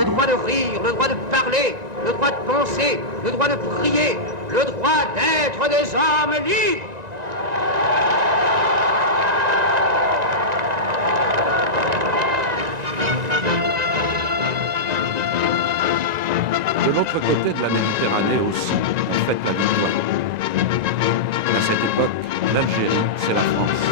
le droit de rire, le droit de parler, le droit de penser, le droit de prier, le droit d'être des hommes libres. De l'autre côté de la Méditerranée aussi, on fête la victoire. À cette époque, l'Algérie, c'est la France.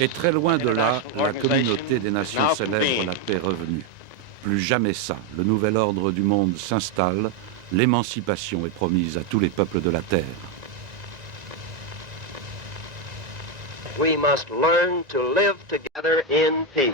Et très loin de là, la communauté des nations célèbre la paix revenue. Plus jamais ça, le nouvel ordre du monde s'installe, l'émancipation est promise à tous les peuples de la terre. We must learn to live together in peace.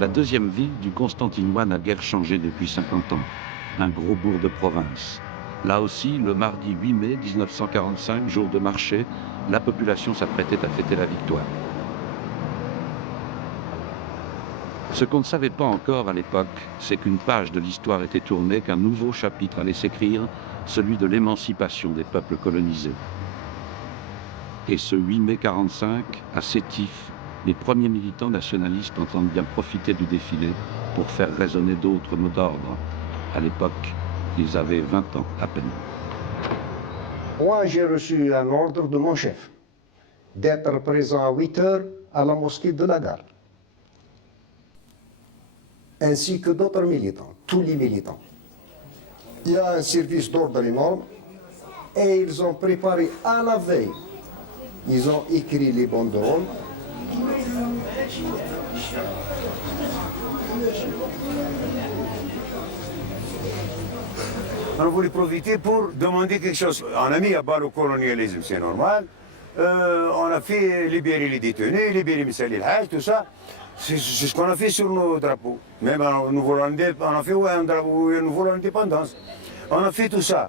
La deuxième ville du Constantinois n'a guère changé depuis 50 ans. Un gros bourg de province. Là aussi, le mardi 8 mai 1945, jour de marché, la population s'apprêtait à fêter la victoire. Ce qu'on ne savait pas encore à l'époque, c'est qu'une page de l'histoire était tournée, qu'un nouveau chapitre allait s'écrire, celui de l'émancipation des peuples colonisés. Et ce 8 mai 45, à Sétif, les premiers militants nationalistes entendent bien profiter du défilé pour faire résonner d'autres mots d'ordre. À l'époque, ils avaient 20 ans à peine. Moi, j'ai reçu un ordre de mon chef d'être présent à 8 heures à la mosquée de la Gare, ainsi que d'autres militants, tous les militants. Il y a un service d'ordre énorme et ils ont préparé à la veille. Ils ont écrit les banderoles. On a voulu profiter pour demander quelque chose. On a mis à bas le colonialisme, c'est normal. On a fait libérer les détenus, libérer Missali El-Hajj, tout ça. C'est ce qu'on a fait sur nos drapeaux. Même on a fait un drapeau, nous voulons l'indépendance. On a fait tout ça.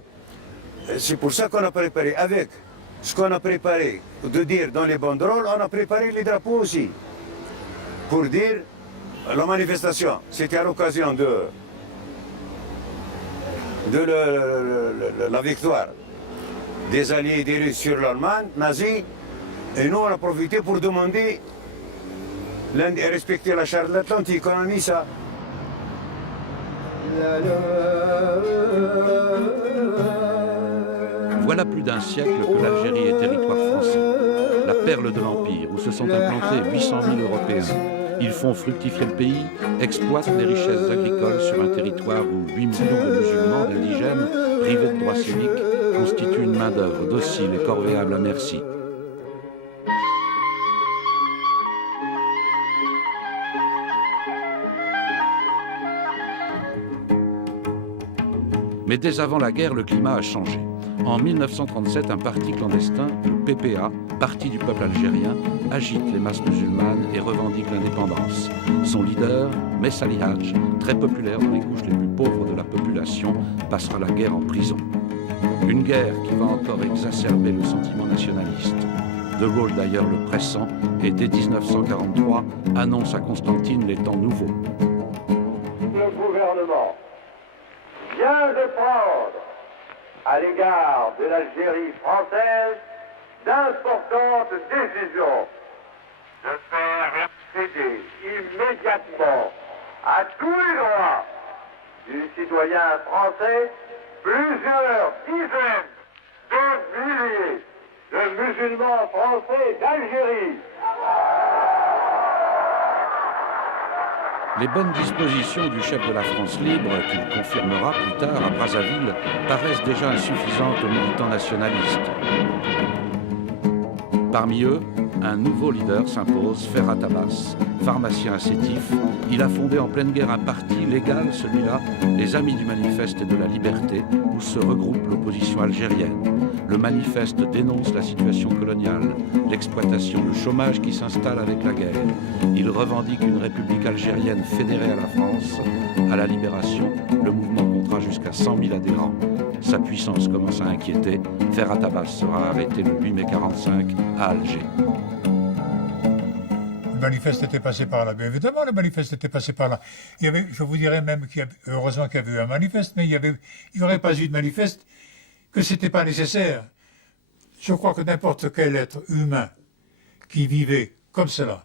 C'est pour ça qu'on a préparé avec ce qu'on a préparé de dire dans les banderoles, on a préparé les drapeaux aussi. Pour dire la manifestation, c'était à l'occasion de la victoire des Alliés et des Russes sur l'Allemagne nazie. Et nous, on a profité pour demander et respecter la charte de l'Atlantique. On a mis ça. Voilà plus d'un siècle que l'Algérie est territoire français, la perle de l'Empire, où se sont implantés 800 000 Européens. Ils font fructifier le pays, exploitent les richesses agricoles sur un territoire où 8 millions de musulmans, d'indigènes, privés de droits civiques, constituent une main-d'œuvre docile et corvéable à merci. Mais dès avant la guerre, le climat a changé. En 1937, un parti clandestin, le PPA, Parti du peuple algérien, agite les masses musulmanes et revendique l'indépendance. Son leader, Messali Hadj, très populaire dans les couches les plus pauvres de la population, passera la guerre en prison. Une guerre qui va encore exacerber le sentiment nationaliste. De Gaulle d'ailleurs le pressent et dès 1943 annonce à Constantine les temps nouveaux. Le gouvernement vient de prendre à l'égard de l'Algérie française d'importantes décisions de faire accéder immédiatement à tous les droits du citoyen français plusieurs dizaines de milliers de musulmans français d'Algérie. Les bonnes dispositions du chef de la France libre, qu'il confirmera plus tard à Brazzaville, paraissent déjà insuffisantes aux militants nationalistes. Parmi eux, un nouveau leader s'impose, Ferhat Abbas. Pharmacien à Sétif, il a fondé en pleine guerre un parti légal, celui-là, les Amis du Manifeste et de la Liberté, où se regroupe l'opposition algérienne. Le manifeste dénonce la situation coloniale, l'exploitation, le chômage qui s'installe avec la guerre. Il revendique une république algérienne fédérée à la France. À la libération, le mouvement comptera jusqu'à 100 000 adhérents. Sa puissance commence à inquiéter. Ferhat Abbas sera arrêté le 8 mai 1945 à Alger. Le manifeste était passé par là. Bien évidemment, le manifeste était passé par là. Il y avait, je vous dirais même heureusement qu'il y avait eu un manifeste, mais il n'y aurait pas eu de manifeste que ce n'était pas nécessaire. Je crois que n'importe quel être humain qui vivait comme cela,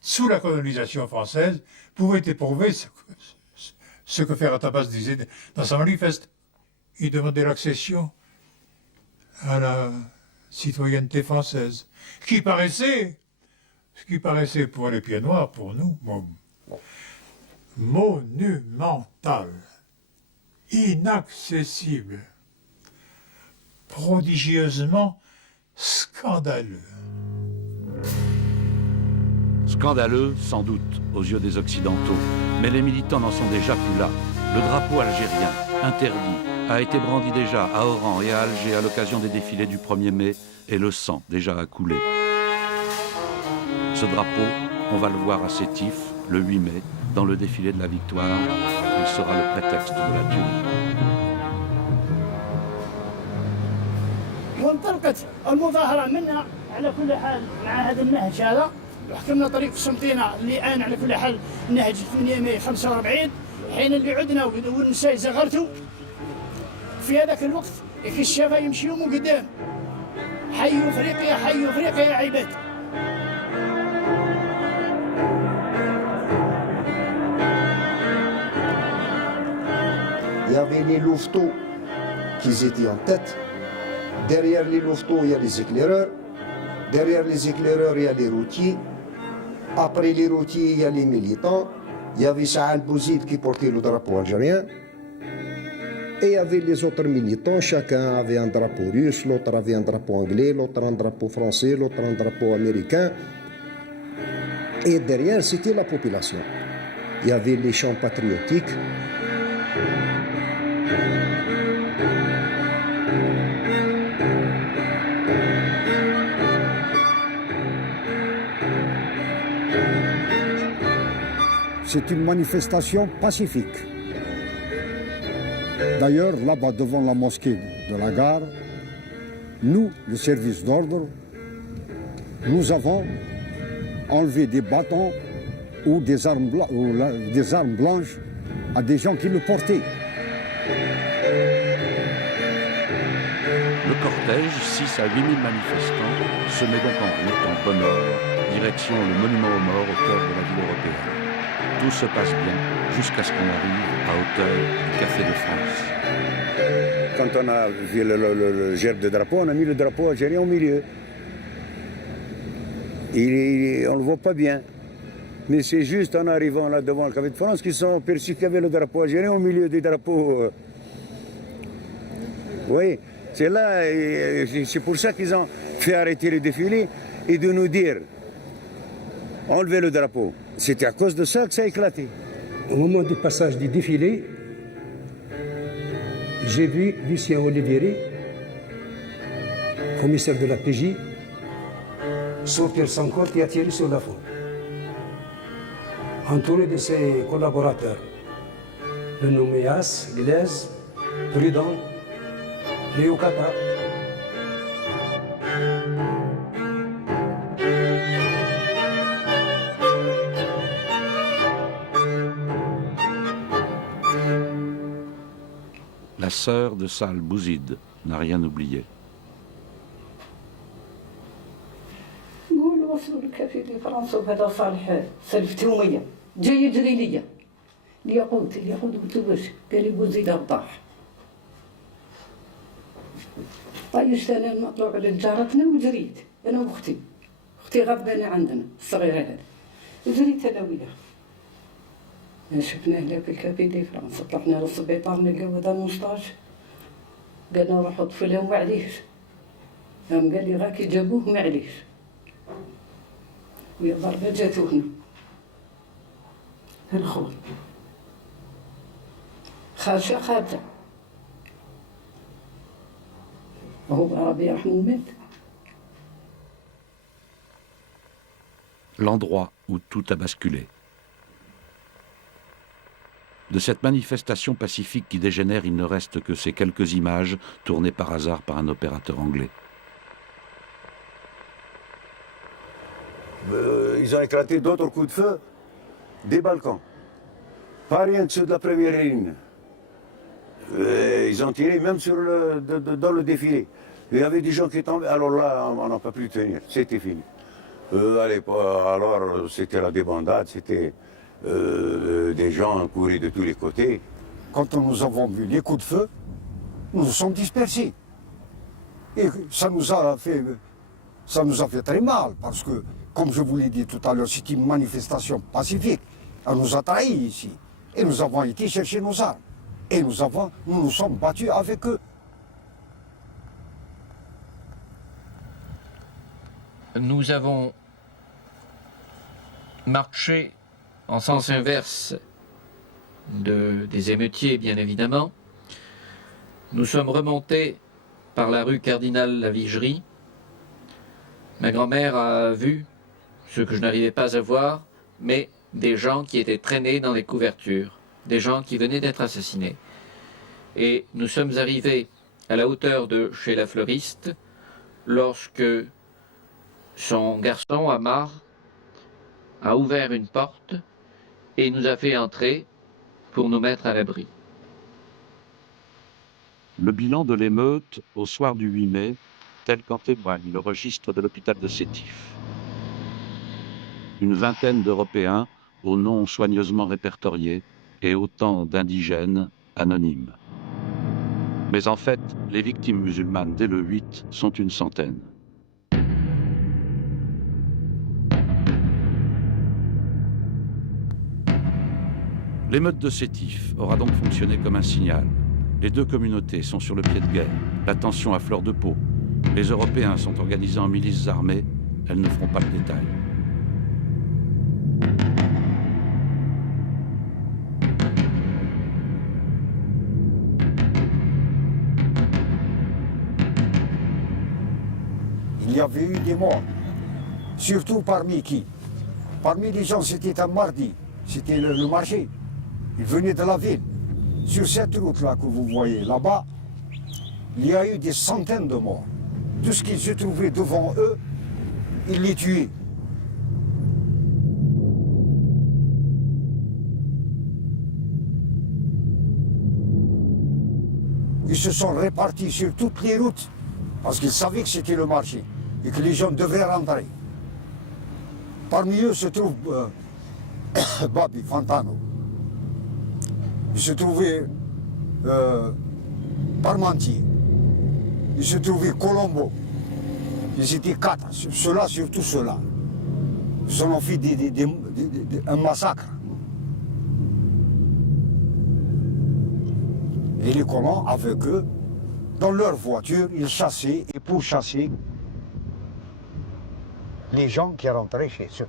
sous la colonisation française, pouvait éprouver ce que Ferhat Abbas disait dans son manifeste. Il demandait l'accession à la citoyenneté française, ce qui paraissait pour les pieds noirs, pour nous, monumental, inaccessible, prodigieusement scandaleux. Scandaleux, sans doute, aux yeux des Occidentaux, mais les militants n'en sont déjà plus là. Le drapeau algérien, interdit, a été brandi déjà à Oran et à Alger à l'occasion des défilés du 1er mai, et le sang déjà a coulé. Ce drapeau, on va le voir à Sétif, le 8 mai, dans le défilé de la victoire. Il sera le prétexte de la tuerie. وانطلقت المظاهرة منها على كل حال مع هذا النهج هذا وحكمنا طريق السمطينة اللي الآن على كل حال نهج 8 ماي 45 حين اللي عدنا والنساء زغرتوا في هذاك الوقت في الشفا يمشيوا من قدام حيوا افريقيا حيوا افريقيا يا عباد. Il y avait les louveteaux qui étaient en tête. Derrière les louveteaux, il y a les éclaireurs. Derrière les éclaireurs, il y a les routiers. Après les routiers, il y a les militants. Il y avait Saal Bouzid qui portait le drapeau algérien. Et il y avait les autres militants. Chacun avait un drapeau russe, l'autre avait un drapeau anglais, l'autre un drapeau français, l'autre un drapeau américain. Et derrière, c'était la population. Il y avait les chants patriotiques. C'est une manifestation pacifique. D'ailleurs, là-bas, devant la mosquée de la gare, nous, le service d'ordre, nous avons enlevé des bâtons ou des armes blanches à des gens qui le portaient. Le cortège, 6 à 8 000 manifestants, se met donc en route en bon ordre, direction le monument aux morts au cœur de la ville européenne. Tout se passe bien jusqu'à ce qu'on arrive à hauteur du Café de France. Quand on a vu le gerbe de drapeau, on a mis le drapeau algérien au milieu. On ne le voit pas bien. Mais c'est juste en arrivant là devant le Café de France qu'ils sont aperçus qu'il y avait le drapeau algérien au milieu des drapeaux. Oui, c'est là, c'est pour ça qu'ils ont fait arrêter le défilé et de nous dire enlevez le drapeau. C'était à cause de ça que ça a éclaté. Au moment du passage du défilé, j'ai vu Lucien Olivieri, commissaire de la PJ, sortir sans compte et attirer sur la foule, entouré de ses collaborateurs, le Nouméas, Glaise, Prudent, Léo Kata. La sœur de Saal Bouzid n'a rien oublié. نقول وصلوا الكافي في فرنسا وهذا صالح سلفتهم ليا جاي يجري ليا اليهود قلت واش قال لي بوزيد الطاح طيشت انا المطلوع على جارتنا وجريت انا واختي غضبانه عندنا الصغيره هذه وجريت انا وياها شفناه هنا في الكافي دي فرنسا طلعنا للسبيطار نلقاو هذا المستاج قالنا روحوا طفلهم معليش قال لي غاكي جابوه معليش ويا ضربة جاتو هنا الخول خارجة وهو ربي يرحمه مات. L'endroit où tout a basculé. De cette manifestation pacifique qui dégénère, il ne reste que ces quelques images tournées par hasard par un opérateur anglais. Ils ont éclaté d'autres coups de feu des Balkans. Pas rien que ceux de la première ligne. Ils ont tiré même dans le défilé. Il y avait des gens qui tombaient, alors là, on n'a pas pu tenir, c'était fini. Alors, c'était la débandade, c'était des gens courus de tous les côtés. Quand nous avons vu les coups de feu, nous nous sommes dispersés. Et ça nous a fait très mal, parce que, comme je vous l'ai dit tout à l'heure, c'est une manifestation pacifique. Elle nous a trahis ici. Et nous avons été chercher nos armes. Et nous nous sommes battus avec eux. Nous avons marché en sens inverse des émeutiers, bien évidemment. Nous sommes remontés par la rue Cardinal-Lavigerie. Ma grand-mère a vu ce que je n'arrivais pas à voir, mais des gens qui étaient traînés dans les couvertures, des gens qui venaient d'être assassinés. Et nous sommes arrivés à la hauteur de chez la fleuriste lorsque son garçon, Amar, a ouvert une porte et nous a fait entrer pour nous mettre à l'abri. Le bilan de l'émeute au soir du 8 mai, tel qu'en témoigne le registre de l'hôpital de Sétif. Une vingtaine d'Européens aux noms soigneusement répertoriés et autant d'indigènes anonymes. Mais en fait, les victimes musulmanes dès le 8 sont une centaine. L'émeute de Sétif aura donc fonctionné comme un signal. Les deux communautés sont sur le pied de guerre, la tension à fleur de peau. Les Européens sont organisés en milices armées, elles ne feront pas le détail. Il y avait eu des morts, surtout parmi qui? Parmi les gens, c'était un mardi, c'était le marché. Ils venaient de la ville. Sur cette route-là que vous voyez là-bas, il y a eu des centaines de morts. Tout ce qui se trouvait devant eux, ils les tuaient. Ils se sont répartis sur toutes les routes parce qu'ils savaient que c'était le marché et que les gens devraient rentrer. Parmi eux se trouve Babi Fantano. Il se trouvait Parmentier. Il se trouvait Colombo. Ils étaient 4, ceux-là, surtout ceux-là. Ils en ont fait un massacre. Et les colons, avec eux, dans leur voiture, ils chassaient et pourchassaient les gens qui rentraient chez eux.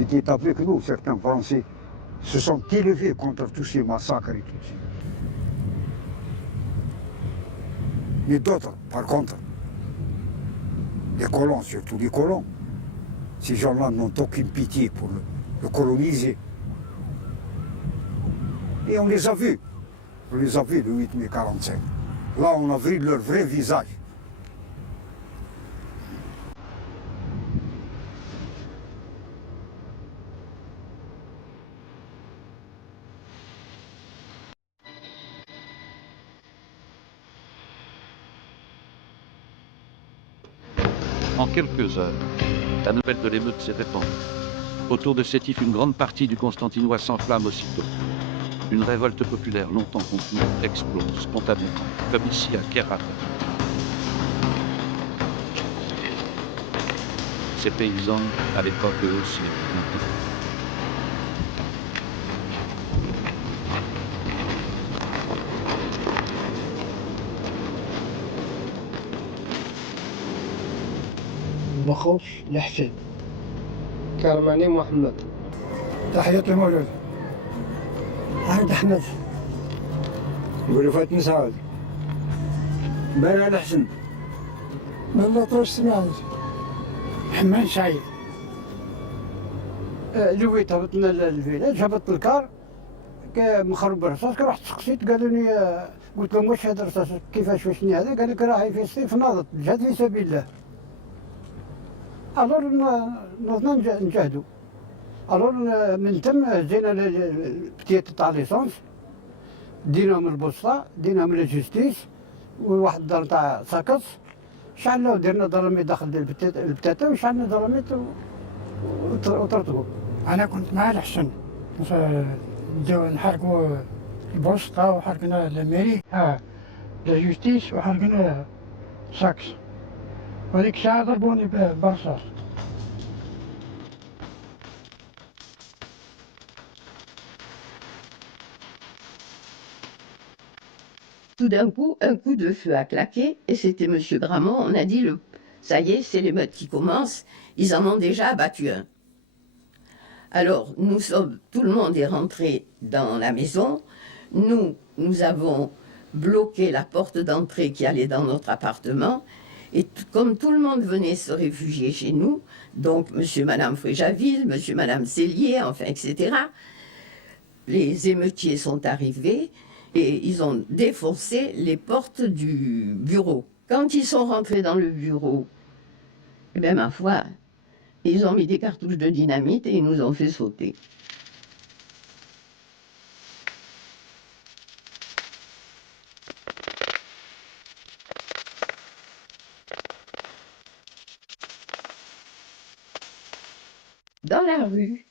Étaient avec nous, certains Français se sont élevés contre tous ces massacres et tout. Mais d'autres, par contre, les colons, surtout les colons, ces gens-là n'ont aucune pitié pour le coloniser. Et on les a vus. On les a vus le 8 mai 1945. Là, on a vu leur vrai visage. En quelques heures, la nouvelle de l'émeute s'est répandue. Autour de Sétif, une grande partie du Constantinois s'enflamme aussitôt. Une révolte populaire longtemps contenue explose spontanément, comme ici à Kerata. Ces paysans, à l'époque, eux aussi, étaient comptés. مخوف الحسين كرماني محمد تحية المولود عبد أحمد ولفات مسعود بلال الحسن من طوش سماعي محمد سعيد لويت هبطنا للفيلاج هبط الكار مخرب الرصاص رحت سقسيت قالوا لي قلت لهم واش هذا الرصاص كيفاش واشني هذا قال لك راهي في الصيف ناضت جهاد في سبيل الله الور نضنا نجاهدوا الور من تم جينا بديت تاع ليسونس دينا من البوسطة دينا من الجستيس وواحد الدار تاع ساكس شعلنا ودرنا ضراميط داخل البتاتا وشعلنا ضراميط وطرطقوا. أنا كنت مع الحسن نحرقوا البوسطة وحرقنا الميري لا جوستيس وحرقنا ساكس وهذيك الساعة ضربوني برصاص. Tout d'un coup, un coup de feu a claqué et c'était M. Gramont. On a dit, ça y est, c'est l'émeute qui commence. Ils en ont déjà abattu un. Alors, tout le monde est rentré dans la maison. Nous avons bloqué la porte d'entrée qui allait dans notre appartement. Et comme tout le monde venait se réfugier chez nous, donc M. et Mme Fréjaville, M. et Mme Cellier, enfin, etc., les émeutiers sont arrivés et ils ont défoncé les portes du bureau. Quand ils sont rentrés dans le bureau, eh bien, ma foi, ils ont mis des cartouches de dynamite et ils nous ont fait sauter. Dans la rue,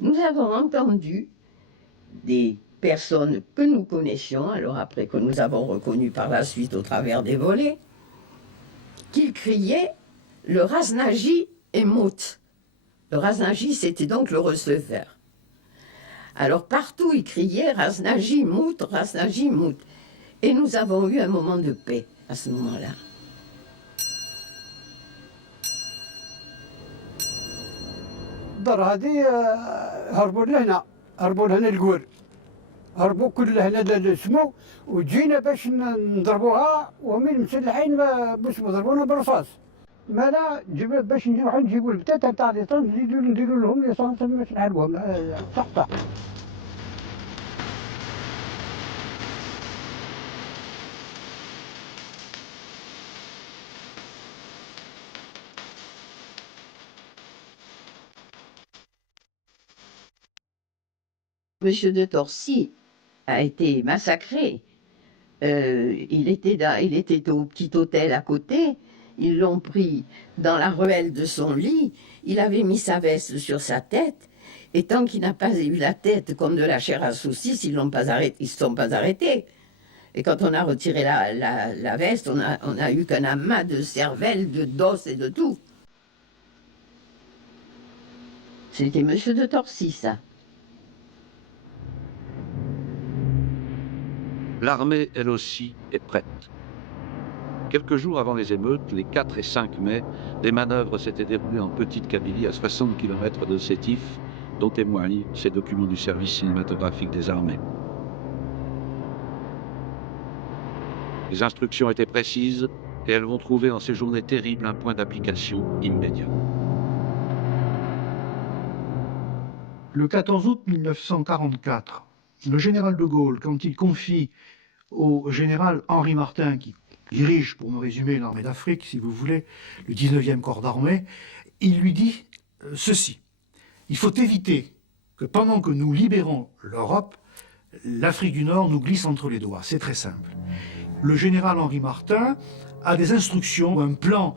nous avons entendu des personnes que nous connaissions, alors après que nous avons reconnues par la suite au travers des volets, qu'ils criaient le Raznaji est mout. Le Raznaji, c'était donc le receveur. Alors partout, ils criaient Raznaji mout, Raznaji mout. Et nous avons eu un moment de paix à ce moment-là. الدار هذه هربوا لهنا هربوا لهنا القور هربوا كل هنا للسمو وجينا باش نضربوها وهم مسلحين باش ضربونا بالرصاص مالا جبنا باش نروحوا نجيبوا البتاتا تاع ليسانس نديروا لهم ليسانس باش نحاربوهم صح Monsieur de Torcy a été massacré. Il était au petit hôtel à côté. Ils l'ont pris dans la ruelle de son lit. Il avait mis sa veste sur sa tête. Et tant qu'il n'a pas eu la tête comme de la chair à saucisse, ils ne se sont pas arrêtés. Et quand on a retiré la veste, on a eu qu'un amas de cervelle, d'os et de tout. C'était Monsieur de Torcy, ça. L'armée, elle aussi, est prête. Quelques jours avant les émeutes, les 4 et 5 mai, des manœuvres s'étaient déroulées en petite Kabylie à 60 km de Sétif, dont témoignent ces documents du service cinématographique des armées. Les instructions étaient précises et elles vont trouver en ces journées terribles un point d'application immédiat. Le 14 août 1944, le général de Gaulle, quand il confie au général Henri Martin, qui dirige, pour me résumer, l'armée d'Afrique, si vous voulez, le 19e corps d'armée, il lui dit ceci. Il faut éviter que pendant que nous libérons l'Europe, l'Afrique du Nord nous glisse entre les doigts. C'est très simple. Le général Henri Martin a des instructions, un plan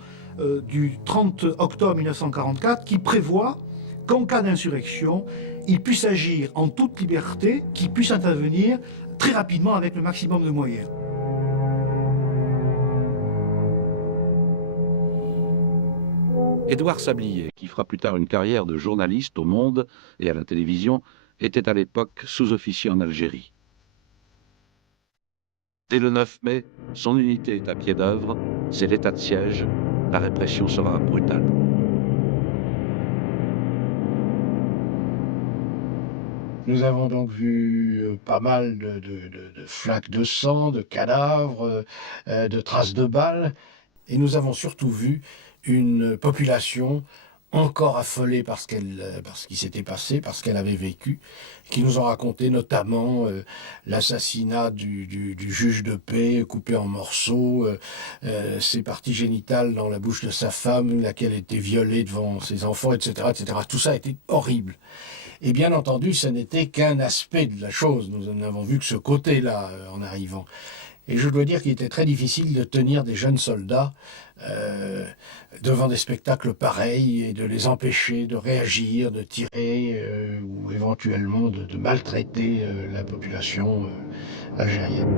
du 30 octobre 1944 qui prévoit qu'en cas d'insurrection, il puisse agir en toute liberté, qu'il puisse intervenir très rapidement avec le maximum de moyens. Édouard Sablier, qui fera plus tard une carrière de journaliste au Monde et à la télévision, était à l'époque sous-officier en Algérie. Dès le 9 mai, son unité est à pied d'œuvre, c'est l'état de siège, la répression sera brutale. Nous avons donc vu pas mal de flaques de sang, de cadavres, de traces de balles, et nous avons surtout vu une population encore affolée par ce qui s'était passé, par ce qu'elle avait vécu, qui nous ont raconté notamment l'assassinat du juge de paix coupé en morceaux, ses parties génitales dans la bouche de sa femme, laquelle était violée devant ses enfants, etc., etc. Tout ça a été horrible. Et bien entendu, ce n'était qu'un aspect de la chose. Nous n'avons vu que ce côté-là en arrivant. Et je dois dire qu'il était très difficile de tenir des jeunes soldats devant des spectacles pareils et de les empêcher de réagir, de tirer ou éventuellement de maltraiter la population algérienne.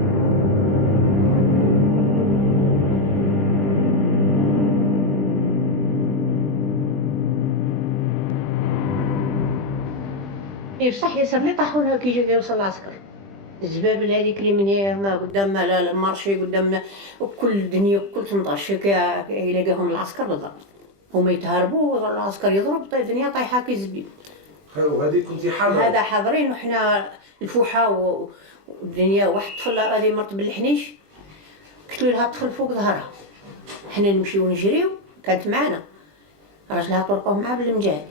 صح ياسر طاحوا لها كي جا يوصل العسكر الزبابل هذيك اللي من هنا قدام المارشي قدام وكل الدنيا كل 18 يلاقاهم العسكر بالضبط هما يتهربوا العسكر يضرب طيب الدنيا طايحه كي الزبيب. وهذه كنتي حاضره؟ هذا حاضرين وحنا الفوحه والدنيا واحد طفل هذه مرت بالحنيش قتلوا لها الطفل فوق ظهرها حنا نمشيو نجريو كانت معانا راجلها طرقوه معاه بالمجال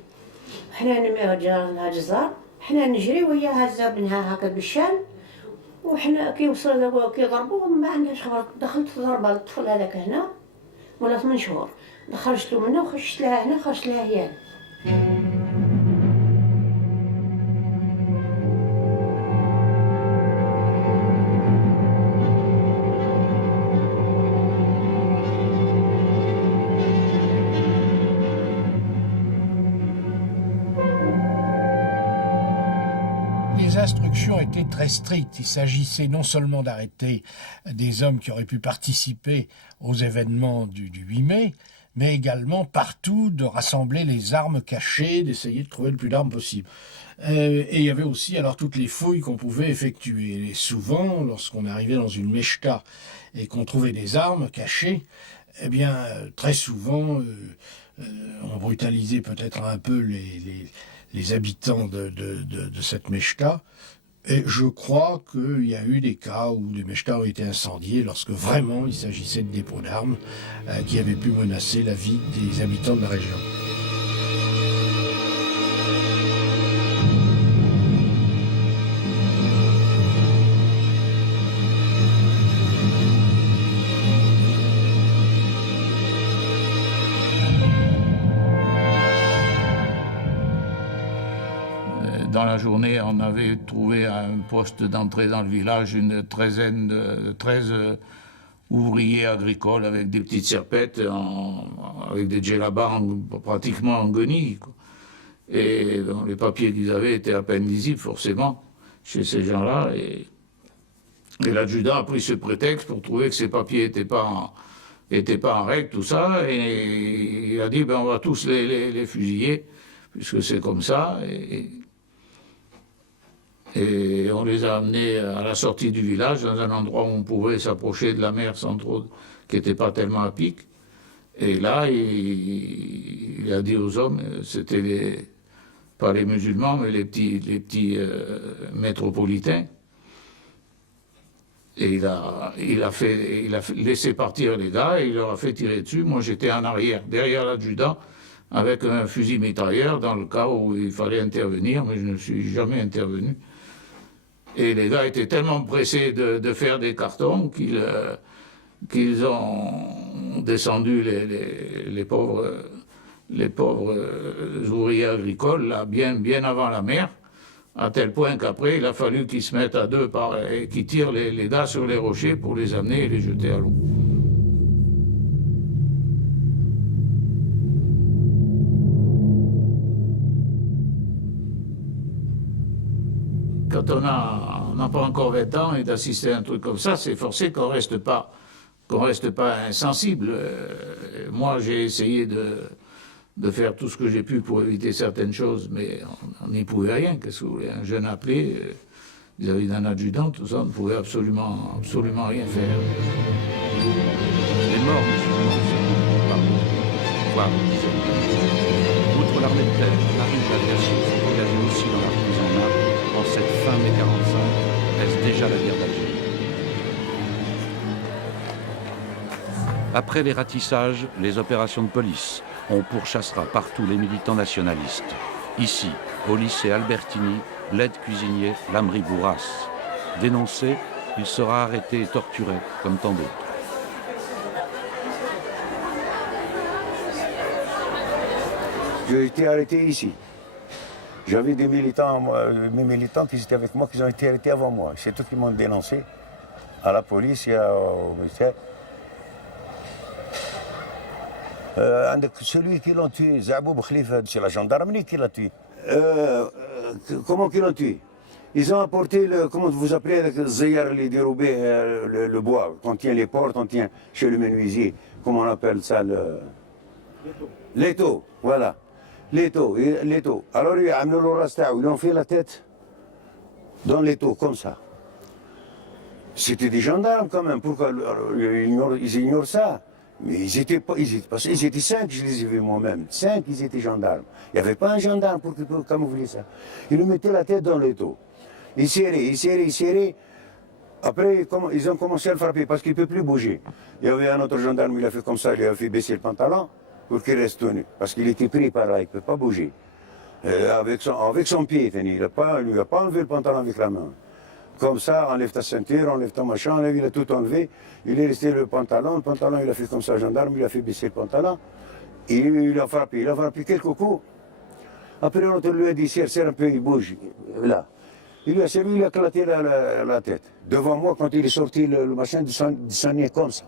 حنا جا جزار حنا نجري وهي هازه بنها هكا بالشال وحنا كي وصلوا كي ضربوه ما عندهاش خبر دخلت ضربه الطفل هذاك هنا ولا 8 شهور خرجت له منه وخشت لها هنا خرجت لها هي. Les instructions étaient très strictes. Il s'agissait non seulement d'arrêter des hommes qui auraient pu participer aux événements du 8 mai, mais également partout de rassembler les armes cachées, d'essayer de trouver le plus d'armes possible. Et il y avait aussi alors toutes les fouilles qu'on pouvait effectuer. Et souvent, lorsqu'on arrivait dans une mechta et qu'on trouvait des armes cachées, eh bien, très souvent, on brutalisait peut-être un peu les habitants de cette mechta. Et je crois qu'il y a eu des cas où les mechtas ont été incendiés lorsque vraiment il s'agissait de dépôts d'armes qui avaient pu menacer la vie des habitants de la région. Dans la journée, on avait trouvé à un poste d'entrée dans le village une 13 ouvriers agricoles avec des petites serpettes, avec des djellabas pratiquement en guenilles. Et bon, les papiers qu'ils avaient étaient à peine lisibles, forcément, chez ces gens-là. Et l'adjudant a pris ce prétexte pour trouver que ces papiers n'étaient pas en règle, tout ça. Et il a dit, ben, on va tous les fusiller, puisque c'est comme ça. Et on les a amenés à la sortie du village, dans un endroit où on pouvait s'approcher de la mer sans trop, qui n'était pas tellement à pic. Et là, il a dit aux hommes, c'était pas les musulmans, mais les petits métropolitains. Et il a laissé partir les gars et il leur a fait tirer dessus. Moi, j'étais en arrière, derrière l'adjudant, avec un fusil mitrailleur, dans le cas où il fallait intervenir, mais je ne suis jamais intervenu. Et les gars étaient tellement pressés de faire des cartons qu'ils ont descendu les pauvres ouvriers agricoles, là, bien avant la mer, à tel point qu'après, il a fallu qu'ils se mettent à deux et qu'ils tirent les gars sur les rochers pour les amener et les jeter à l'eau. Quand on n'a pas encore 20 ans et d'assister à un truc comme ça, c'est forcé qu'on reste pas insensible. Moi, j'ai essayé de faire tout ce que j'ai pu pour éviter certaines choses, mais on n'y pouvait rien. Qu'est-ce que vous voulez? Un jeune appelé, vis-à-vis d'un adjudant, tout ça, on ne pouvait absolument rien faire. Les morts musulmans se compteront par milliers, voire dizaines de milliers. Outre l'armée de terre, la marine d'aviation s'est engagée aussi dans la reprise en main en cette fin mai 45. Est-ce déjà la guerre d'Algérie? Après les ratissages, les opérations de police, on pourchassera partout les militants nationalistes. Ici, au lycée Albertini, l'aide cuisinier Lamri Bourras. Dénoncé, il sera arrêté et torturé, comme tant d'autres. J'ai été arrêté ici. J'avais des militants, mes militants qui étaient avec moi, qui ont été arrêtés avant moi. C'est eux qui m'ont dénoncé à la police et au ministère. Celui qui l'a tué, Zaboub Khalifa, c'est la gendarmerie qui l'a tué. Comment qu'ils l'ont tué? Ils ont apporté, comment vous appelez, le zayar, les dérobés, le bois, qu'on tient les portes, on tient chez le menuisier, comment on appelle ça, l'étau, voilà. L'étau. Alors ils ont fait la tête dans l'étau, comme ça. C'était des gendarmes quand même, pourquoi ils ignorent ça? Mais ils étaient 5, je les ai vus moi-même. 5, ils étaient gendarmes. Il n'y avait pas un gendarme pour camoufler ça. Ils nous mettaient la tête dans l'étau. Ils serraient. Après, ils ont commencé à le frapper parce qu'il ne peut plus bouger. Il y avait un autre gendarme, il a fait comme ça, il a fait baisser le pantalon pour qu'il reste tenu. Parce qu'il était pris par là, il ne peut pas bouger. Avec son pied, il n'a pas enlevé le pantalon avec la main. Comme ça, enlève ta ceinture, enlève ton machin, il a tout enlevé. Il est resté le pantalon, il a fait comme ça, gendarme, il a fait baisser le pantalon. Et il a frappé quelques coups. Après, l'autre lui a dit, serre un peu, il bouge, là. Il lui a servi, il a éclaté la tête. Devant moi, quand il est sorti, le machin descendait comme ça.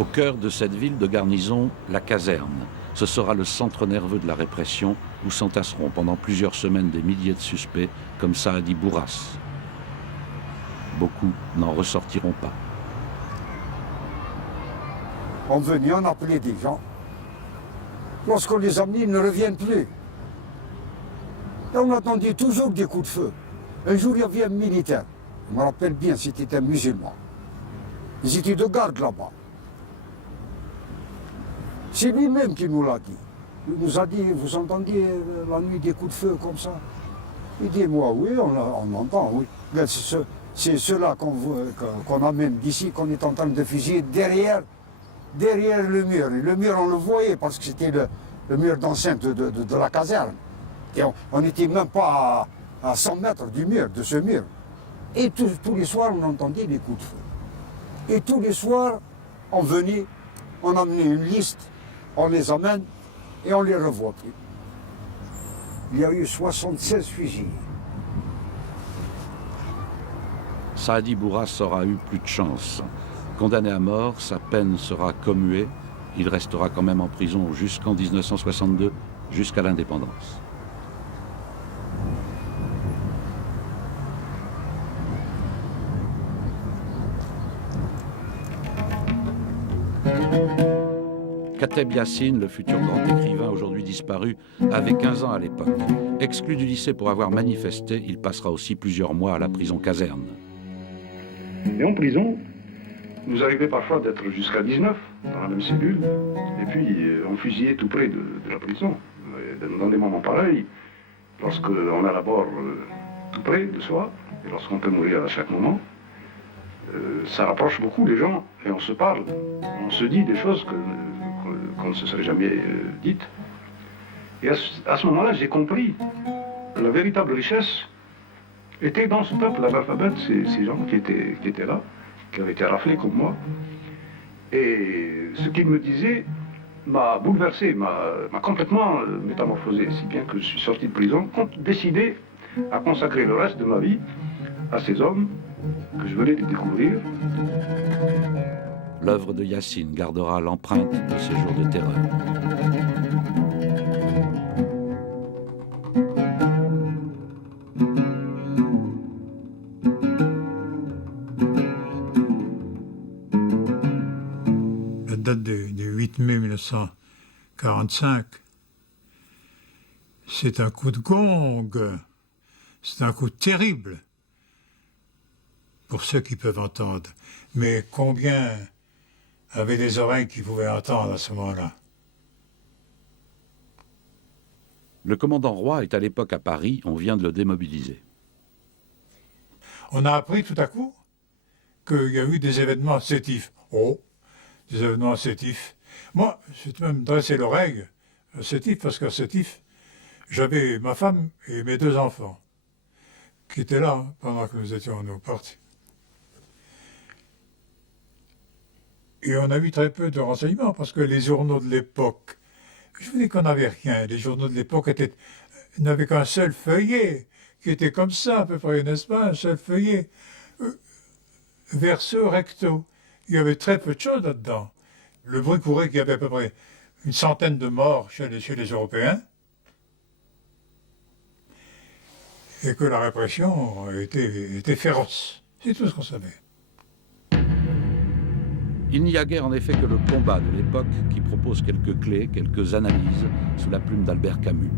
Au cœur de cette ville de garnison, la caserne. Ce sera le centre nerveux de la répression où s'entasseront pendant plusieurs semaines des milliers de suspects comme Saadi Bourras. Beaucoup n'en ressortiront pas. On venait, on appelait des gens. Lorsqu'on les amenait, ils ne reviennent plus. Et on attendait toujours des coups de feu. Un jour, il y avait un militaire. Je me rappelle bien, c'était un musulman. Ils étaient de garde là-bas. C'est lui-même qui nous l'a dit. Il nous a dit, vous entendez la nuit des coups de feu comme ça? Il dit, moi, oui, on entend, oui. C'est ceux-là qu'on amène d'ici, qu'on est en train de fusiller derrière le mur. Et le mur, on le voyait parce que c'était le mur d'enceinte de la caserne. Et on n'était même pas à 100 mètres du mur, de ce mur. Et tous les soirs, on entendait des coups de feu. Et tous les soirs, on venait, on amenait une liste, on les amène et on les revoit plus. Il y a eu 76 fusillés. Saadi Bourras aura eu plus de chance. Condamné à mort, sa peine sera commuée. Il restera quand même en prison jusqu'en 1962, jusqu'à l'indépendance. Kateb Yassine, le futur grand écrivain aujourd'hui disparu, avait 15 ans à l'époque. Exclu du lycée pour avoir manifesté, il passera aussi plusieurs mois à la prison caserne. Et en prison, nous arrivait parfois d'être jusqu'à 19 dans la même cellule, et puis on fusillait tout près de la prison. Et dans des moments pareils, lorsqu'on a la mort tout près de soi, et lorsqu'on peut mourir à chaque moment, ça rapproche beaucoup les gens, et on se parle, on se dit des choses qu'on ne se serait jamais dites. Et à ce moment-là, j'ai compris la véritable richesse était dans ce peuple, l'alphabet, ces gens qui étaient là, qui avaient été raflés comme moi. Et ce qu'ils me disaient m'a bouleversé, m'a complètement métamorphosé, si bien que je suis sorti de prison, décidé à consacrer le reste de ma vie à ces hommes que je venais de découvrir. L'œuvre de Yassine gardera l'empreinte de ces jours de terreur. 1945. C'est un coup de gong, c'est un coup terrible pour ceux qui peuvent entendre. Mais combien avaient des oreilles qui pouvaient entendre à ce moment-là? Le commandant Roy est à l'époque à Paris, on vient de le démobiliser. On a appris tout à coup qu'il y a eu des événements sétifs. Oh, des événements sétifs. Moi, j'ai même dressé l'oreille à Sétif, parce qu'à Sétif, j'avais ma femme et mes 2 enfants qui étaient là pendant que nous étions partis. Et on a eu très peu de renseignements, parce que les journaux de l'époque, je vous dis qu'on n'avait rien. Les journaux de l'époque n'avaient qu'un seul feuillet, qui était comme ça à peu près, n'est-ce pas? Un seul feuillet, verso recto. Il y avait très peu de choses là-dedans. Le bruit courait qu'il y avait à peu près une centaine de morts chez les Européens, et que la répression était féroce. C'est tout ce qu'on savait. Il n'y a guère en effet que le combat de l'époque qui propose quelques clés, quelques analyses sous la plume d'Albert Camus.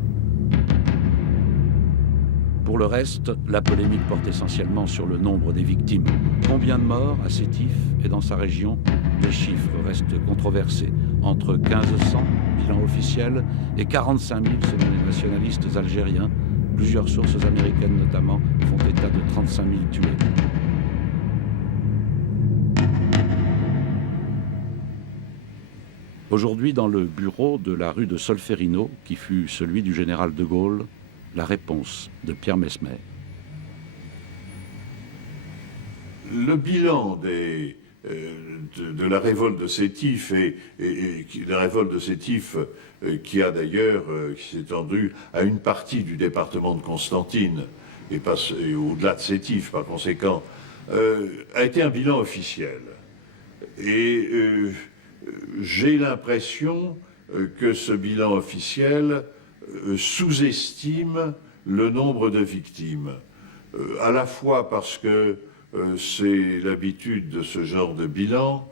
Pour le reste, la polémique porte essentiellement sur le nombre des victimes. Combien de morts à Sétif et dans sa région? Les chiffres restent controversés. Entre 1500, bilan officiel, et 45 000 selon les nationalistes algériens. Plusieurs sources américaines notamment font état de 35 000 tués. Aujourd'hui, dans le bureau de la rue de Solferino, qui fut celui du général de Gaulle, la réponse de Pierre Messmer. Le bilan de la révolte de Sétif et la révolte de Sétif qui a d'ailleurs qui s'est étendue à une partie du département de Constantine et au-delà de Sétif par conséquent, a été un bilan officiel. Et j'ai l'impression que ce bilan officiel sous-estime le nombre de victimes, à la fois parce que c'est l'habitude de ce genre de bilan,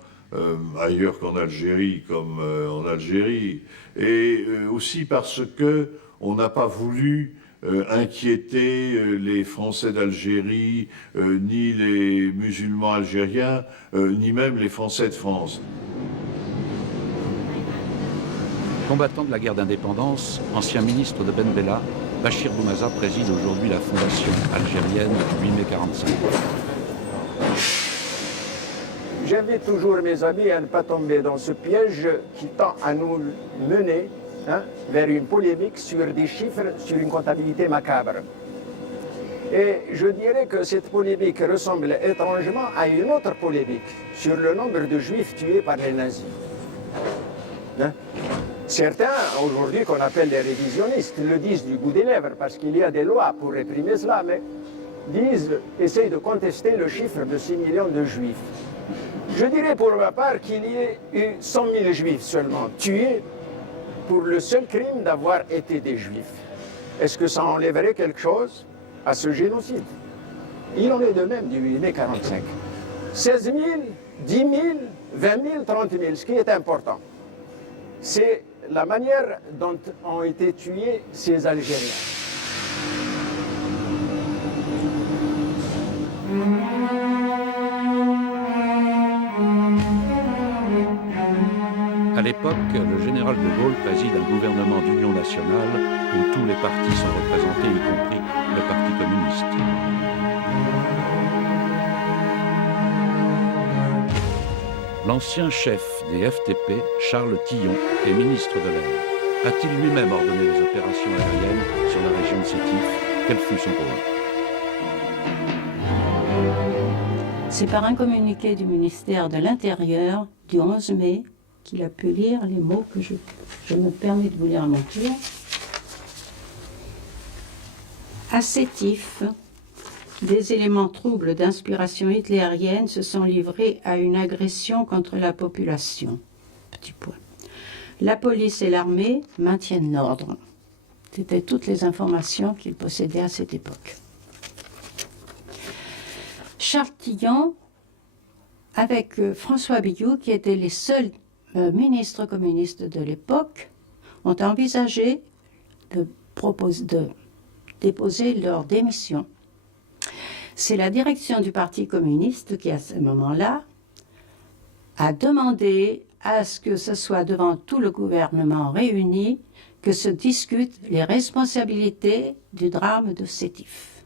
ailleurs qu'en Algérie comme en Algérie, et aussi parce que on n'a pas voulu inquiéter les Français d'Algérie, ni les musulmans algériens, ni même les Français de France. Combattant de la guerre d'indépendance, ancien ministre de Ben Bella, Bachir Boumaza préside aujourd'hui la fondation algérienne 8 mai 45. J'invite toujours mes amis à ne pas tomber dans ce piège qui tend à nous mener vers une polémique sur des chiffres, sur une comptabilité macabre. Et je dirais que cette polémique ressemble étrangement à une autre polémique sur le nombre de juifs tués par les nazis. Certains, aujourd'hui, qu'on appelle les révisionnistes, le disent du bout des lèvres parce qu'il y a des lois pour réprimer cela, mais essayent de contester le chiffre de 6 millions de juifs. Je dirais pour ma part qu'il y ait eu 100 000 juifs seulement tués pour le seul crime d'avoir été des juifs. Est-ce que ça enlèverait quelque chose à ce génocide? Il en est de même du 8 mai 45. 16 000, 10 000, 20 000, 30 000, ce qui est important, c'est la manière dont ont été tués ces Algériens. À l'époque, le général de Gaulle préside un gouvernement d'union nationale où tous les partis sont représentés, y compris le Parti communiste. L'ancien chef des FTP, Charles Tillon, est ministre de l'Air. A-t-il lui-même ordonné les opérations aériennes sur la région de Sétif? Quel fut son rôle? C'est par un communiqué du ministère de l'Intérieur du 11 mai qu'il a pu lire les mots que je me permets de vous lire à mon tour. À Sétif, des éléments troubles d'inspiration hitlérienne se sont livrés à une agression contre la population. Petit point. La police et l'armée maintiennent l'ordre. C'était toutes les informations qu'il possédait à cette époque. Charles Tillon, avec François Billoux, qui étaient les seuls ministres communistes de l'époque ont envisagé de déposer leur démission. C'est la direction du Parti communiste qui, à ce moment-là, a demandé à ce que ce soit devant tout le gouvernement réuni que se discutent les responsabilités du drame de Sétif.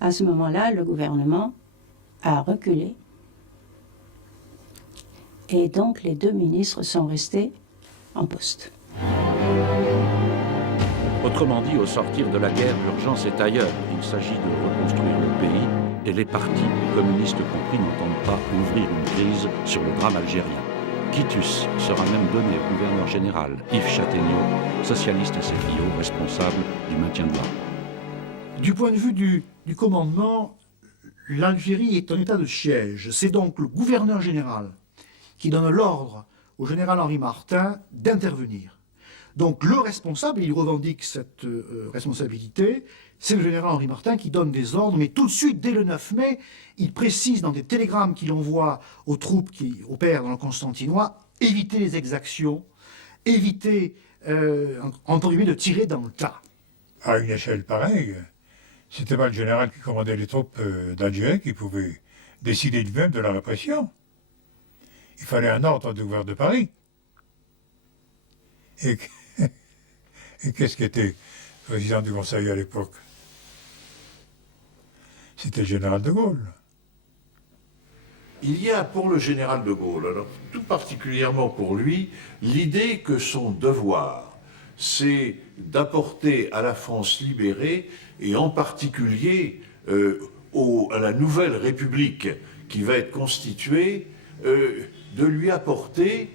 À ce moment-là, le gouvernement a reculé. Et donc, les 2 ministres sont restés en poste. Autrement dit, au sortir de la guerre, l'urgence est ailleurs. Il s'agit de reconstruire le pays et les partis, communistes compris, n'entendent pas ouvrir une crise sur le drame algérien. Quitus sera même donné au gouverneur général Yves Châtaigniot, socialiste CFIO, responsable du maintien de l'ordre. Du point de vue du commandement, l'Algérie est en état de siège. C'est donc le gouverneur général qui donne l'ordre au général Henri Martin d'intervenir. Donc le responsable, il revendique cette responsabilité, c'est le général Henri Martin qui donne des ordres, mais tout de suite, dès le 9 mai, il précise dans des télégrammes qu'il envoie aux troupes qui opèrent dans le Constantinois, éviter les exactions, éviter, entre guillemets, de tirer dans le tas. À une échelle pareille, c'était pas le général qui commandait les troupes d'Algérie qui pouvait décider lui-même de la répression. Il fallait un ordre du gouvernement de Paris. Et qu'est-ce qui était président du Conseil à l'époque? C'était le général de Gaulle. Il y a pour le général de Gaulle, alors tout particulièrement pour lui, l'idée que son devoir, c'est d'apporter à la France libérée, et en particulier à la nouvelle République qui va être constituée, de lui apporter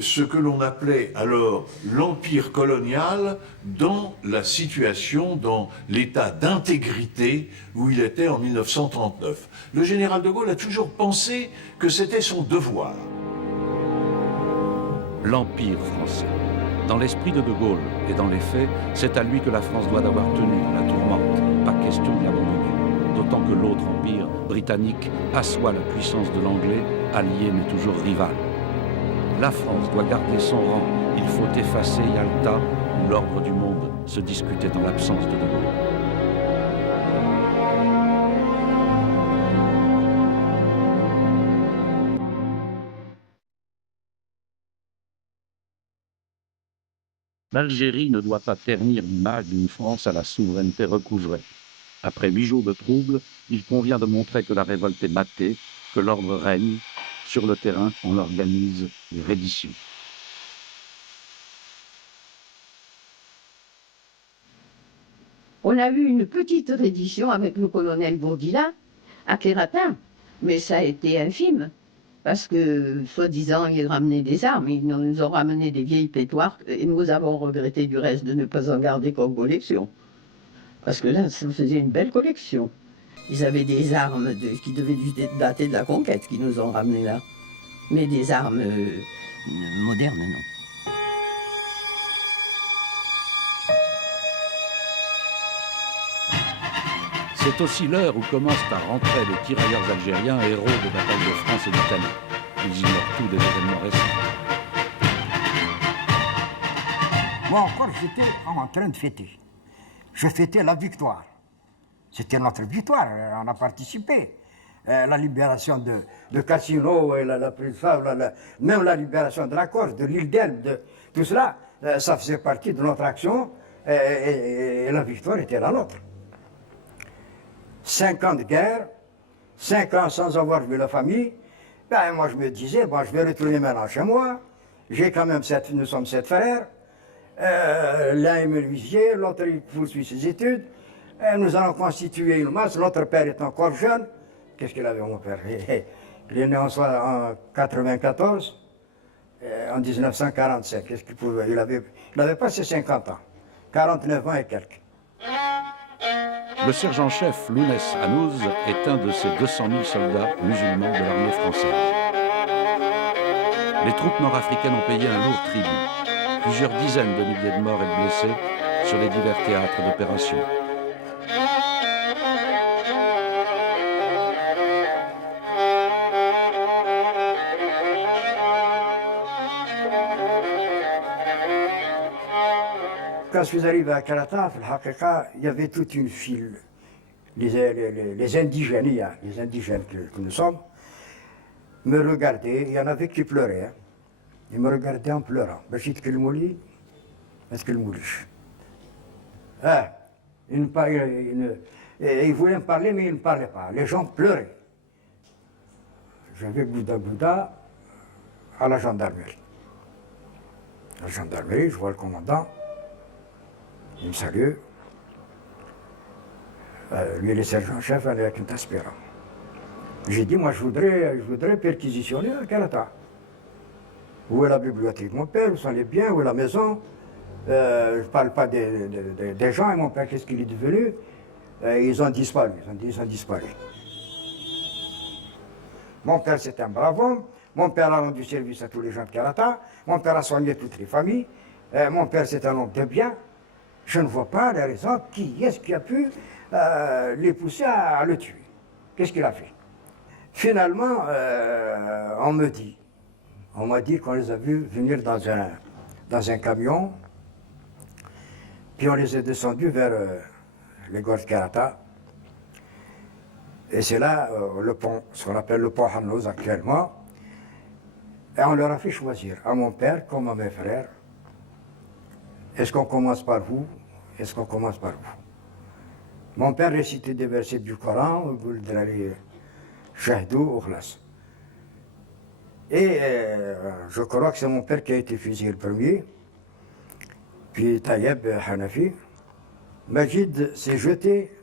ce que l'on appelait alors l'empire colonial dans la situation, dans l'état d'intégrité où il était en 1939. Le général de Gaulle a toujours pensé que c'était son devoir. L'Empire français. Dans l'esprit de Gaulle et dans les faits, c'est à lui que la France doit avoir tenu dans la tourmente. Pas question de l'abandonner. D'autant que l'autre empire, britannique, assoit la puissance de l'anglais, allié mais toujours rival. La France doit garder son rang. Il faut effacer Yalta, où l'ordre du monde se discutait en l'absence de Gaulle. L'Algérie ne doit pas ternir l'image d'une France à la souveraineté recouvrée. Après 8 jours de troubles, il convient de montrer que la révolte est matée, que l'ordre règne. Sur le terrain, on organise les redditions. On a eu une petite reddition avec le colonel Bourdila à Kératin, mais ça a été infime, parce que, soi-disant, ils ramenaient des armes, ils nous ont ramené des vieilles pétoires, et nous avons regretté du reste de ne pas en garder comme collection. Parce que là, ça faisait une belle collection. Ils avaient des armes qui devaient dater de la conquête, qui nous ont ramenées là. Mais des armes modernes, non. C'est aussi l'heure où commencent à rentrer les tirailleurs algériens, héros des batailles de France et d'Italie. Ils ignorent tout des événements récents. Moi encore, j'étais en train de fêter. Je fêtais la victoire. C'était notre victoire, on a participé. La libération de Cassino, et même la libération de la Corse, de l'île d'Elbe, tout cela, ça faisait partie de notre action et la victoire était la nôtre. 5 ans de guerre, 5 ans sans avoir vu la famille, ben, moi je me disais, bon, je vais retourner maintenant chez moi, j'ai quand même nous sommes 7 frères, l'un est menuisier, l'autre il poursuit ses études, et nous allons constituer une masse, notre père est encore jeune. Qu'est-ce qu'il avait, mon père? Il est né en 1994, en 1947. Qu'est-ce qu'il pouvait? Il avait passé 50 ans, 49 ans et quelques. Le sergent-chef Lounès Hanouz est un de ces 200 000 soldats musulmans de l'armée française. Les troupes nord-africaines ont payé un lourd tribut, plusieurs dizaines de milliers de morts et de blessés sur les divers théâtres d'opération. quand je suis arrivé à Karata, il y avait toute une file. Les indigènes, les indigènes que nous sommes, me regardaient. Il y en avait qui pleuraient. Hein. Ils me regardaient en pleurant. Bachit Kelmouli, est-ce que le mouliche? Ah, ils voulaient me parler, mais ils ne parlaient pas. Les gens pleuraient. Je vais Gouda à la gendarmerie. À la gendarmerie, je vois le commandant. Il me salue. Lui et le sergent-chef allaient avec un aspirant. J'ai dit, moi, je voudrais perquisitionner à Karata. Où est la bibliothèque de mon père, où sont les biens, où est la maison. Je ne parle pas des gens, et mon père, qu'est-ce qu'il est devenu? Ils ont disparu, ils ont disparu. Mon père, c'est un brave homme. Mon père a rendu service à tous les gens de Karata. Mon père a soigné toutes les familles. Mon père, c'est un homme de bien. Je ne vois pas la raison qui est-ce qui a pu les pousser à le tuer. Qu'est-ce qu'il a fait? Finalement, on m'a dit qu'on les a vus venir dans un camion, puis on les a descendus vers les gorges Karata. Et c'est là le pont, ce qu'on appelle le pont Hanouz actuellement. Et on leur a fait choisir, à mon père comme à mes frères, est-ce qu'on commence par vous? Est-ce qu'on commence par vous? Mon père récitait des versets du Coran, Shahdou, Okhlas. Et je crois que c'est mon père qui a été fusillé le premier, puis Taïeb Hanafi. Majid s'est jeté,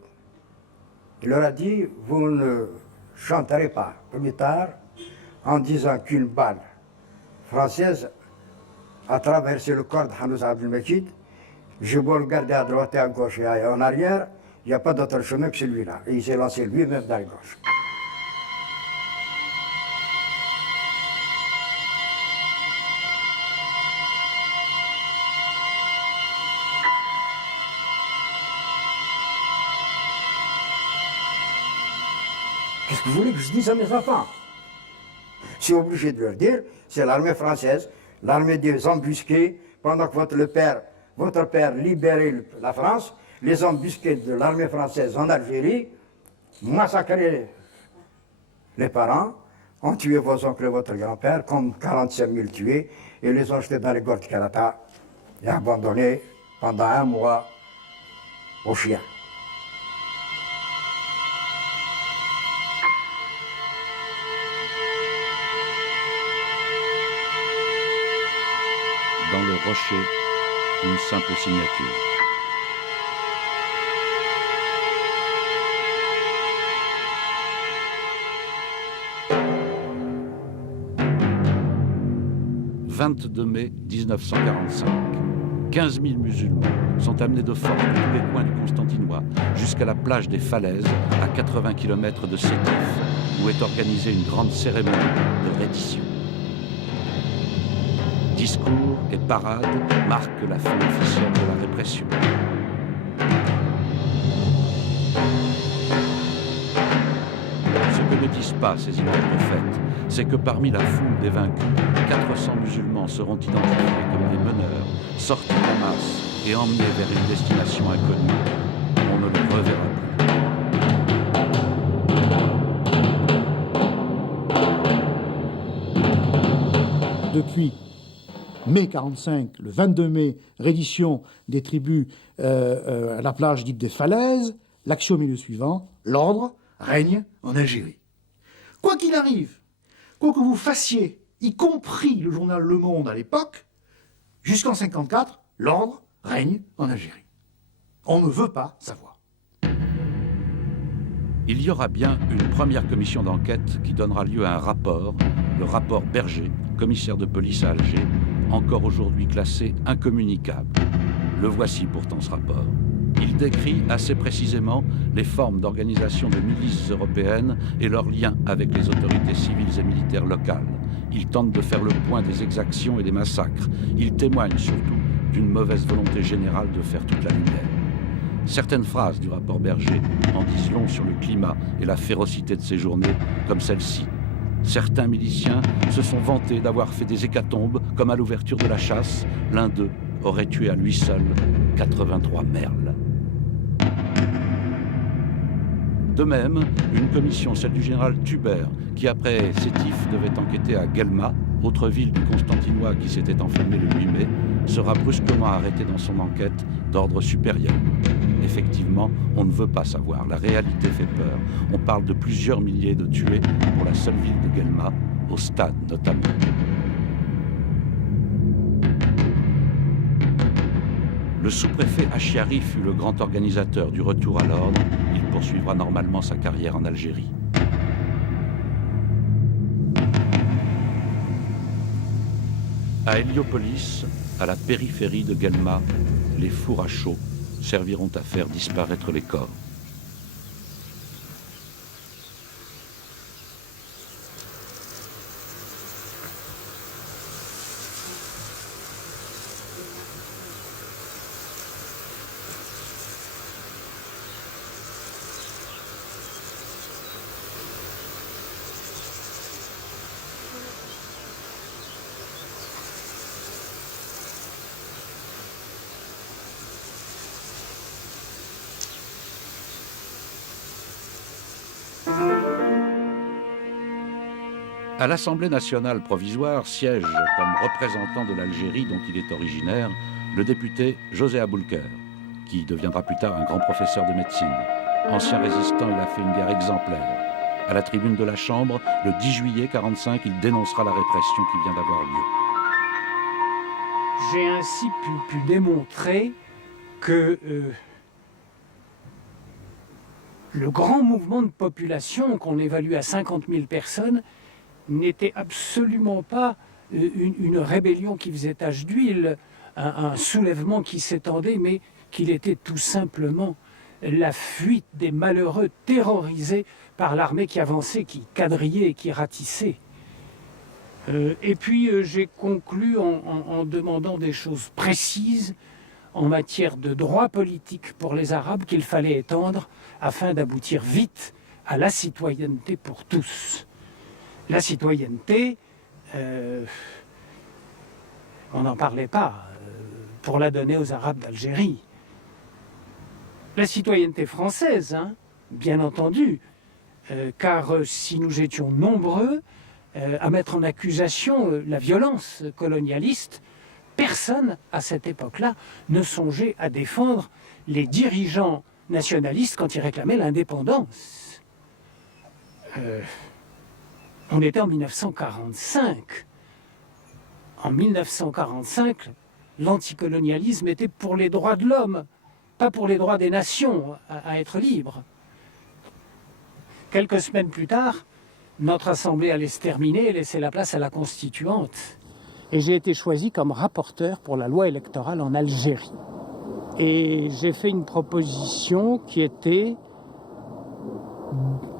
il leur a dit, vous ne chanterez pas plus tard en disant qu'une balle française a traversé le corps de Hanouz Abdelmajid. Je dois le garder à droite et à gauche et en arrière, il n'y a pas d'autre chemin que celui-là. Et il s'est lancé lui-même dans la gauche. Qu'est-ce que vous voulez que je dise à mes enfants? Je suis obligé de leur dire, c'est l'armée française, l'armée des embusqués, pendant que votre père libérait la France, les embusqués de l'armée française en Algérie, massacraient les parents, ont tué vos oncles et votre grand-père, comme 45 000 tués, et les ont jetés dans les gorges de Karata et abandonnés pendant 1 mois aux chiens. Dans le rocher, une simple signature. « 22 mai 1945. 15 000 musulmans sont amenés de force de tous les coins du Constantinois jusqu'à la plage des Falaises, à 80 km de Sétif, où est organisée une grande cérémonie de reddition. Discours et parades marquent la fin officielle de la répression. Ce que ne disent pas ces images prophètes, c'est que parmi la foule des vaincus, 400 musulmans seront identifiés comme des meneurs, sortis en masse et emmenés vers une destination inconnue. On ne les reverra plus. Depuis mai 45, le 22 mai, reddition des tribus à la plage dite des Falaises, l'axiome est le suivant, l'ordre règne en Algérie. Quoi qu'il arrive, quoi que vous fassiez, y compris le journal Le Monde à l'époque, jusqu'en 54, l'ordre règne en Algérie. On ne veut pas savoir. Il y aura bien une première commission d'enquête qui donnera lieu à un rapport, le rapport Berger, commissaire de police à Alger, encore aujourd'hui classé incommunicable. Le voici pourtant ce rapport. Il décrit assez précisément les formes d'organisation de milices européennes et leurs liens avec les autorités civiles et militaires locales. Il tente de faire le point des exactions et des massacres. Il témoigne surtout d'une mauvaise volonté générale de faire toute la lumière. Certaines phrases du rapport Berger en disent long sur le climat et la férocité de ces journées, comme celle-ci. Certains miliciens se sont vantés d'avoir fait des hécatombes, comme à l'ouverture de la chasse. L'un d'eux aurait tué à lui seul 83 merles. De même, une commission, celle du général Tubert, qui après Sétif devait enquêter à Guelma, autre ville du Constantinois qui s'était enflammée le 8 mai, sera brusquement arrêtée dans son enquête d'ordre supérieur. Effectivement, on ne veut pas savoir, la réalité fait peur. On parle de plusieurs milliers de tués pour la seule ville de Guelma, au stade notamment. Le sous-préfet Achiari fut le grand organisateur du retour à l'ordre. Il poursuivra normalement sa carrière en Algérie. À Héliopolis, à la périphérie de Guelma, les fours à chaux serviront à faire disparaître les corps. À l'Assemblée nationale provisoire siège comme représentant de l'Algérie dont il est originaire le député José Aboulker, qui deviendra plus tard un grand professeur de médecine. Ancien résistant, il a fait une guerre exemplaire. À la tribune de la Chambre, le 10 juillet 1945, il dénoncera la répression qui vient d'avoir lieu. J'ai ainsi pu démontrer que le grand mouvement de population qu'on évalue à 50 000 personnes n'était absolument pas une rébellion qui faisait tache d'huile, un soulèvement qui s'étendait, mais qu'il était tout simplement la fuite des malheureux terrorisés par l'armée qui avançait, qui quadrillait et qui ratissait. Et puis j'ai conclu en demandant des choses précises en matière de droits politiques pour les Arabes qu'il fallait étendre afin d'aboutir vite à la citoyenneté pour tous. La citoyenneté, on n'en parlait pas pour la donner aux Arabes d'Algérie. La citoyenneté française, hein, bien entendu, car si nous étions nombreux à mettre en accusation la violence colonialiste, personne à cette époque-là ne songeait à défendre les dirigeants nationalistes quand ils réclamaient l'indépendance. On était en 1945. En 1945, l'anticolonialisme était pour les droits de l'homme, pas pour les droits des nations à être libres. Quelques semaines plus tard, notre assemblée allait se terminer et laisser la place à la constituante. Et j'ai été choisi comme rapporteur pour la loi électorale en Algérie. Et j'ai fait une proposition qui était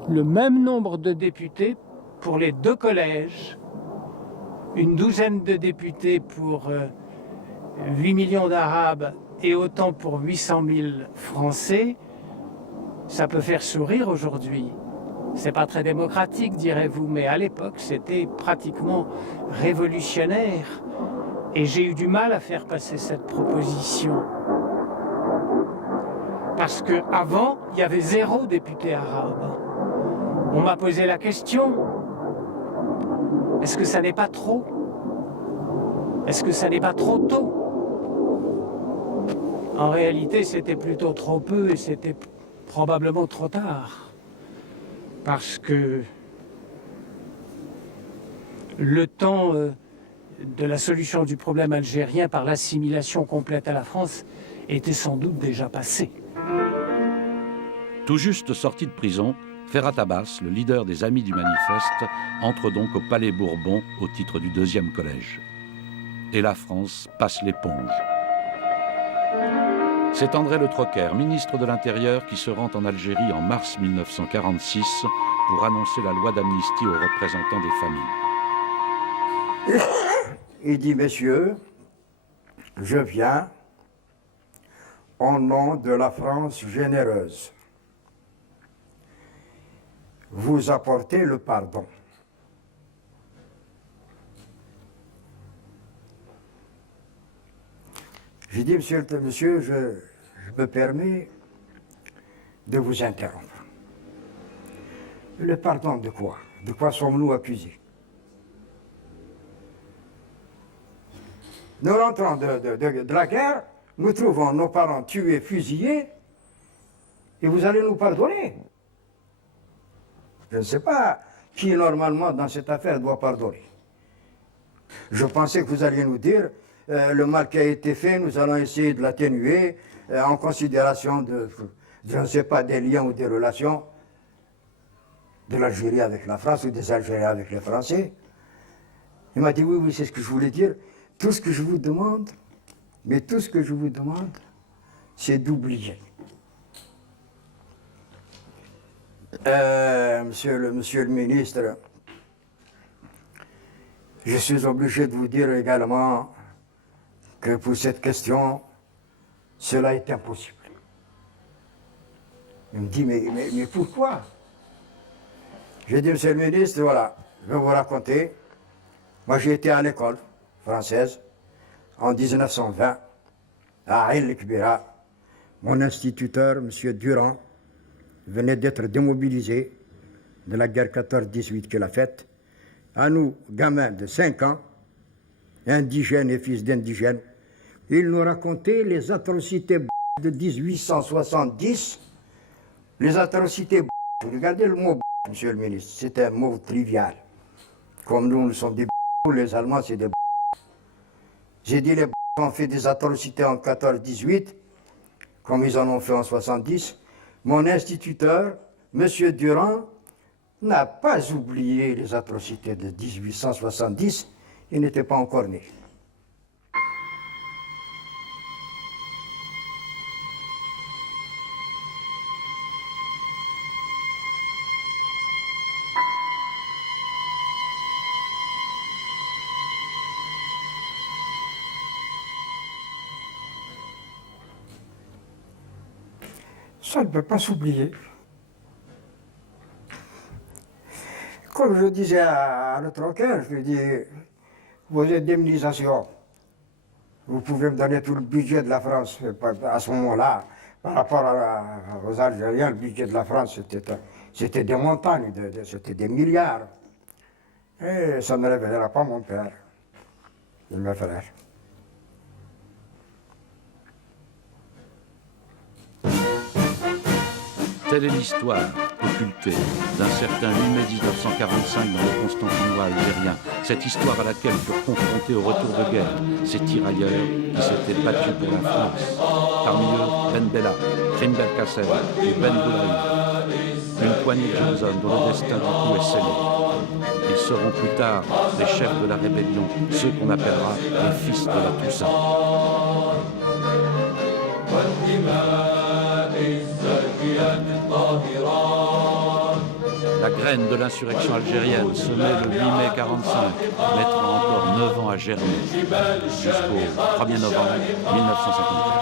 le même nombre de députés pour les deux collèges, une douzaine de députés pour 8 millions d'Arabes et autant pour 800 000 Français. Ça peut faire sourire aujourd'hui. C'est pas très démocratique, direz-vous, mais à l'époque, c'était pratiquement révolutionnaire. Et j'ai eu du mal à faire passer cette proposition. Parce qu'avant, il y avait 0 député arabe. On m'a posé la question, est-ce que ça n'est pas trop? Est-ce que ça n'est pas trop tôt? En réalité, c'était plutôt trop peu et c'était probablement trop tard. Parce que le temps de la solution du problème algérien par l'assimilation complète à la France était sans doute déjà passé. Tout juste sorti de prison, Ferhat Abbas, le leader des Amis du Manifeste, entre donc au Palais Bourbon au titre du 2e collège. Et la France passe l'éponge. C'est André Le Troquer, ministre de l'Intérieur, qui se rend en Algérie en mars 1946 pour annoncer la loi d'amnistie aux représentants des familles. Il dit, messieurs, je viens au nom de la France généreuse vous apporter le pardon. J'ai dit, monsieur, je me permets de vous interrompre. Le pardon de quoi? De quoi sommes-nous accusés? Nous rentrons de la guerre, nous trouvons nos parents tués, fusillés, et vous allez nous pardonner? Je ne sais pas qui, normalement, dans cette affaire, doit pardonner. Je pensais que vous alliez nous dire, le mal qui a été fait, nous allons essayer de l'atténuer en considération de, je ne sais pas, des liens ou des relations de l'Algérie avec la France ou des Algériens avec les Français. Il m'a dit, oui, oui, c'est ce que je voulais dire. Tout ce que je vous demande, mais tout ce que je vous demande, c'est d'oublier. Monsieur le ministre, je suis obligé de vous dire également que pour cette question, cela est impossible. Il me dit, mais pourquoi? J'ai dit, monsieur le ministre, voilà, je vais vous raconter. Moi, j'ai été à l'école française en 1920, à Aïn el-Kbira. Mon instituteur, monsieur Durand, venait d'être démobilisé de la guerre 14-18 qu'il a faite. À nous, gamins de 5 ans, indigènes et fils d'indigènes, il nous racontait les atrocités de 1870, les atrocités. Regardez le mot, monsieur le ministre, c'est un mot trivial. Comme nous sommes des les Allemands, c'est des. J'ai dit les ont fait des atrocités en 14-18, comme ils en ont fait en 70. Mon instituteur, monsieur Durand, n'a pas oublié les atrocités de 1870. Il n'était pas encore né. Ça ne peut pas s'oublier. Comme je disais à l'autre cœur, je lui dis, vos indemnisations, vous pouvez me donner tout le budget de la France. À ce moment-là, par rapport aux Algériens, le budget de la France, c'était des montagnes, c'était des milliards. Et ça ne révélera pas mon père, et mes frères. Telle est l'histoire occultée d'un certain 8 mai 1945 dans le Constantinois algérien. Cette histoire à laquelle furent confrontés au retour de guerre ces tirailleurs qui s'étaient battus pour la France. Parmi eux, Ben Bella, Krim Belkacem et Ben Boulaï. Une poignée de jeunes hommes dont le destin du coup est scellé. Ils seront plus tard les chefs de la rébellion, ceux qu'on appellera les fils de la Toussaint. La graine de l'insurrection algérienne, semée le 8 mai 1945, mettra encore 9 ans à germer, jusqu'au 1er novembre 1954.